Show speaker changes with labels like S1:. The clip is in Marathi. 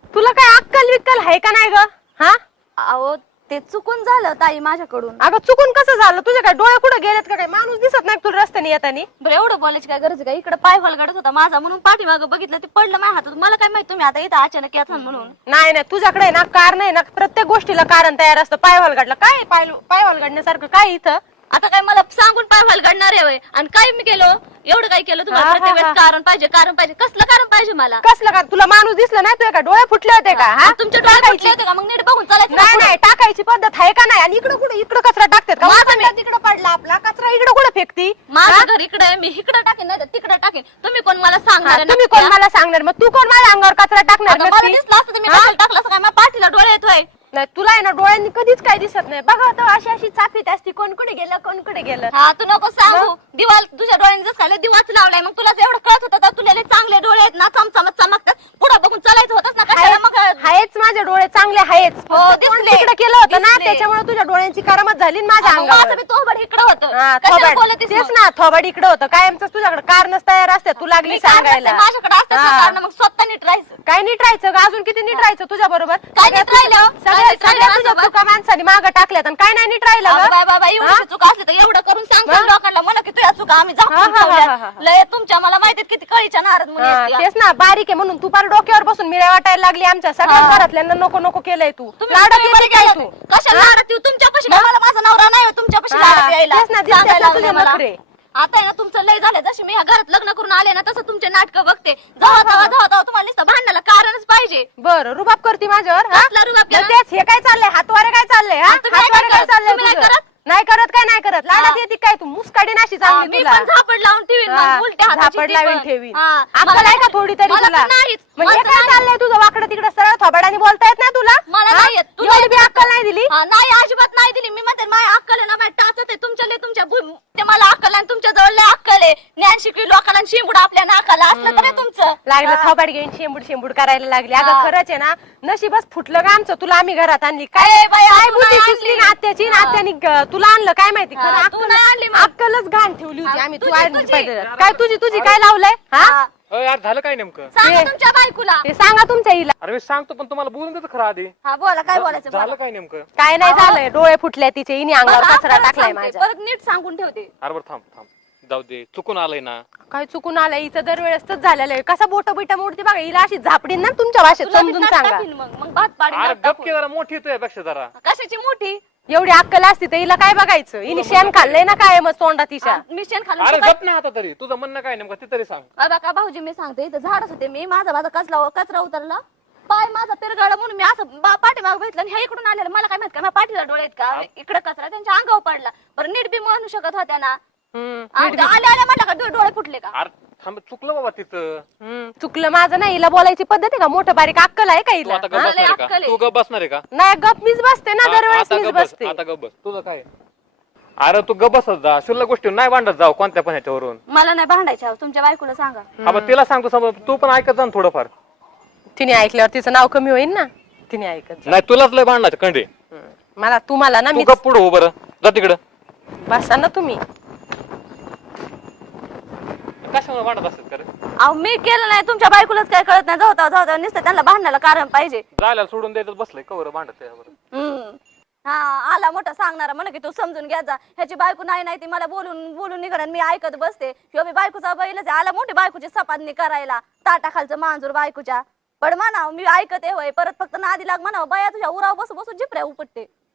S1: तुला काय अक्कल विक्कल आहे का नाही ग? हा
S2: अहो ते चुकून झालं ताई माझ्याकडून.
S1: अगं चुकून कसं झालं? तुझ्या काय डोळे कुठे गेलेत का? काय माणूस दिसत नाही तुला रस्त्याने येतानी?
S2: बरं एवढं बोलायची काय गरज आहे का? इकडे पाय हलगडत होता माझा म्हणून पाठीमागं बघितलं ते पडलं माझ्या हातात. मला काय माहित तुम्ही आता इथं अचानक येतात म्हणून.
S1: नाही नाही तुझ्याकडे आहे ना कारण आहे ना, प्रत्येक गोष्टीला कारण तयार असतं. पाय हलगडला काय? पाय हलगडण्यासारखं काय इथं?
S2: आता काय मला सांगून पाय हलगडणार आहे आणि काय मी केलं? एवढं काय केलं तुम्हाला? प्रत्येक वेळेस कारण पाहिजे कारण पाहिजे. कसलं कारण पाहिजे मला?
S1: कसलं का? तुला माणूस दिसला नाही? तुझ्या का डोळे फुटले होते का? हा
S2: तुमच्या डोळे फुटले होते का? मग नीट बघून चालायचं ना
S1: नाही
S2: पुढं.
S1: नाही टाकायची पद्धत आहे का नाही? आणि इकडं कुठं इकडं कचरा टाकतात का? माझा तिकडं पडला आपला कचरा इकडं कुठं फेकती?
S2: माझं घर इकडे आहे, मी इकडे टाकेन नाही तर तिकडे टाकेन. तुम्ही कोण मला सांगणार आहे?
S1: तुम्ही कोण मला सांगणार? मग तू कोण माझ्या अंगावर कचरा टाकणार?
S2: आता मला दिसलं असतं तर मी कशाला टाकलं असं काय? माझ्या पाठीला डोळे येतोय.
S1: नाही तुला आहे ना डोळ्यांनी कधीच काय दिसत नाही. बघा तर अशी अशी चाफीत असती, कोण कुठे गेलं कोण कुठे गेलं.
S2: हा तू नको सांगू. दिवाल तुझ्या डोळ्यांनी जसं खायला दिवाच लावलाय. मग तुला एवढं कळत होतं तर तुला लय चांगले डोळे आहेत ना, चमचमत चमकतात. पुढे बघून चालायचं होतच ना. कशाला मग
S1: हायच माझे डोळे चांगले आहेच.
S2: हो, दिसले.
S1: तिकडे केलं होतं ना
S2: दिसले.
S1: त्याच्यामुळे तुझ्या डोळ्यांची करामत झाली ना माझ्या
S2: माझं
S1: अंगावर.
S2: बी तोबड इकडे होतं.
S1: हा,
S2: कशाला
S1: थोबाड.
S2: बोलतेस
S1: तेच
S2: मग?
S1: ना थोबाड इकडे होतं. कायमच तुझ्याकडे कारणच तयार असते. तू लागली
S2: मी काय
S1: सांगायला.
S2: करते? माझ्याकडे असतात ना
S1: हा.
S2: कारणं, मग स्वतः नीट राहायचं.
S1: काय नीट राहायचं ग? अजून किती नीट राहायचं तुझ्या बरोबर?
S2: काय नीट राहिलं? काय नीट राहिलं
S1: तुझ्या
S2: माझं?
S1: चुका माणसाने मागं टाकल्यात आणि काय नाही नीट राहिलं
S2: अगं
S1: ग?
S2: बाय बाबा एवढी चुका असली तर एवढं करून सांगतो लोकांना मला की तुझ्या चुका आम्ही
S1: हा, हा,
S2: झाकून
S1: हा, हा,
S2: ठेवल्या.
S1: हा.
S2: लय तुमच्या मला माहितीत किती कळीच्या नारद
S1: हा,
S2: म्हणून
S1: तेच ना बारीक आहे म्हणून तू फार डोक्यावर बसून मिळ्या वाटायला लागली आमच्या सगळ्या घरातल्यांना. नको नको केलंय तू.
S2: तुम्ही
S1: लाडात
S2: कुठे
S1: येते काय
S2: गेला?
S1: तू?
S2: कशाला लाडात येऊ? तुमच्यापाशी काय? मला माझा नवरा नाही हो तुमच्यापाशी
S1: हा,
S2: लाडात यायला.
S1: तेच ना, दिसतात
S2: सांगायला
S1: ना तुझे
S2: लागले मला.
S1: नखरे.
S2: आता आहे ना तुमचं लय झालं. जशी मी ह्या घरात लग्न करून आले ना तसं तुमचे नाटक बघते. जावा तुम्हाला नुसतं भांडणाला कारणच पाहिजे.
S1: बरं रुबाब करते माझ्यावर? हा?
S2: कसला रुबाब केला?
S1: मग तेच हे काय चाललंय? हातवारे काय चाललंय? हा?
S2: तुम्ही नाही
S1: हातवारे काय
S2: करत?
S1: चाललंय
S2: तुम्ही नाही
S1: तुझं?
S2: करत?
S1: नाही करत काय नाही करत? लाडात येते काय तू? मुस्काडी नाशी चालली
S2: मी
S1: तुला.
S2: पण झापड लावून ठेवीन
S1: हा,
S2: मग उलट्या हाताची
S1: झापड
S2: ती
S1: लावून
S2: पण.
S1: ठेवीन.
S2: हा,
S1: अक्कल
S2: मला
S1: आहे का थोडी तरी
S2: मला
S1: तुला?
S2: तर नाहीच.
S1: म्हणजे
S2: मला
S1: हे काय
S2: तर
S1: चाललंय तुझं? वाकडं तिकडं सरळ थोबाडाने बोलता येत नाही तुला?
S2: मला
S1: हा?
S2: नाही येत. तुला
S1: एवढी बी
S2: येत
S1: अक्कल नाही दिली?
S2: हा, नाही अजिबात नाही दिली. मी म्हणते माझ्या अक्कल आहे ना, माझ्या टाचत आहे. तुमच्या ते मला अक्कल आहे, तुमच्या जवळ लय अक्कल आहे. ज्ञान शिकवी लोकांना शिंबूड आपल्या नाकाला असलं तर तुमचं
S1: लागलं थोबाड घेऊन शेंबूड शेंबूड करायला लागली. अगं
S2: हा.
S1: खरंच आहे ना, नशीबच फुटलं का आमचं? तुला आम्ही घरात आणली काय?
S2: ए बाई,
S1: काय
S2: तू
S1: बुद्धी
S2: नाही
S1: सुचली
S2: आणली.
S1: ना आत्याची?
S2: हा.
S1: आत्यानी तुला आणलं काय माहिती?
S2: हा,
S1: खरं
S2: तू नाही आणली मग.
S1: अक्कलच घाण ठेवली होती
S2: हा,
S1: आम्ही. तू
S2: तुझी-
S1: आणली
S2: तुझी.
S1: पाहिजे. काय तुझी काय लावलंय? हा
S2: हा.
S3: यार झालं काय नेमकं?
S2: सांगा
S1: ते-
S2: तुमच्या बायकोला.
S1: ते सांगा तुमच्या हिला.
S3: अरे मी सांगतो पण तुम्हाला बोलून देतो खरं आधी.
S2: हा बोला काय बोलायचं
S3: झालं
S2: बोला.
S3: काय नेमकं?
S1: काय नाही झालंय. डोळे फुटले तिचे. हिने अंगावर
S2: बरं,
S1: कचरा
S2: परत
S1: टाकलाय
S2: सांगते,
S1: माझ्या.
S2: परत नीट सांगून ठेवते.
S3: अरे बरं थांब थांब जाऊ दे चुकून आलंय ना.
S1: काय चुकून आलंय? हिचं दरवेळेस झालेलं आहे. कसा बोट बिटा मोडते बघा. हिला अशी झापडीन ना तुमच्या भाषेत
S2: तुला मी
S1: समजून
S2: नाट
S1: सांगा.
S2: टाकीन मग भात पाडीन
S3: अरे
S2: नाट
S3: गप
S2: टाकून.
S3: की जरा मोठी येतोय पेक्षा जरा.
S2: कशाची मोठी?
S1: एवढी अक्कल असती तर हिला काय बघायचं? हिने शेण खाल्लंय ना काय मग तोंडात तिच्या.
S2: मिशन
S3: अरे
S2: खाल्लं
S3: गप ना आता तरी तुझं म्हणणं काय नेमकं ते तरी सांग.
S2: बघा भाऊजी मी सांगते इथं झाडच होते मी माझा कचरा उतरला पाय माझा पिरगाळा म्हणून मी असं पाठीमाग बघितलं आणि ह्या इकडून आलेलं मला काय माहित का माझ्या पाठीला डोळे आहेत का इकडे कचरा त्यांच्या अंगावर पडला बरं नीट बी म्हणू शकत होत्या ना आल्या आल्या म्हटलं का डोळे फुटले का
S3: अरे थांब चुकलं बाबा तिथं.
S1: चुकलं माझं नाही. हिला बोलायची पद्धत आहे का? मोठं बारीक अक्कल आहे का
S3: तू
S1: हिला?
S3: आता गप
S1: हा?
S3: बसणार आहे
S2: अक्कल
S3: का?
S2: आहे.
S3: तू गप बसणार आहे का?
S1: नाही गप मीच बसते ना दरवेळेस
S3: आता
S1: मीच
S3: गप बस
S1: बसते.
S3: आता गप बस. तुझं काय? अरे तू गप बसत जा. शुल्लक गोष्टी नाही भांडत जाऊ कोणत्या पण ह्याच्यावरून.
S2: मला नाही भांडायच्या तुमच्या बायकोला सांगा.
S3: हा बरं, तिला सांगतो समज तू पण ऐकत जा ना थोडंफार.
S1: तिने ऐकल्यावर तिचं नाव कमी होईल ना. तिने ऐकत जा.
S3: नाही तुलाच लय भांडायचं कंडे.
S1: मला तुम्हाला ना
S3: तू
S1: मी
S3: गप पुढं हो बरं जा तिकडं.
S1: बसा ना तुम्ही.
S3: कशामुळे भांडत असत कर?
S2: अहो मी केलं नाही तुमच्या बायकोलाच काय कळत नाही जाऊ नुसतं त्यांना भांडणाला कारण पाहिजे.
S3: जायला सोडून द्यायचं बसलंय कवर भांडत
S2: हम्म. हा आला मोठा सांगणारा म्हणे की तू समजून घ्या जा ह्याची बायको नाही ती मला बोलून बोलून निघणार मी ऐकत बसते किंवा मी बायकोचा बैलच आहे. आला मोठी बायकोची सपादनी करायला ताटाखालचं मांजूर बायकोच्या पण म्हणाव मी ऐकते होय परत फक्त नादी लाग म्हणावं बाया तुझ्या उराव बसू बसू जिपऱ्या उपटते.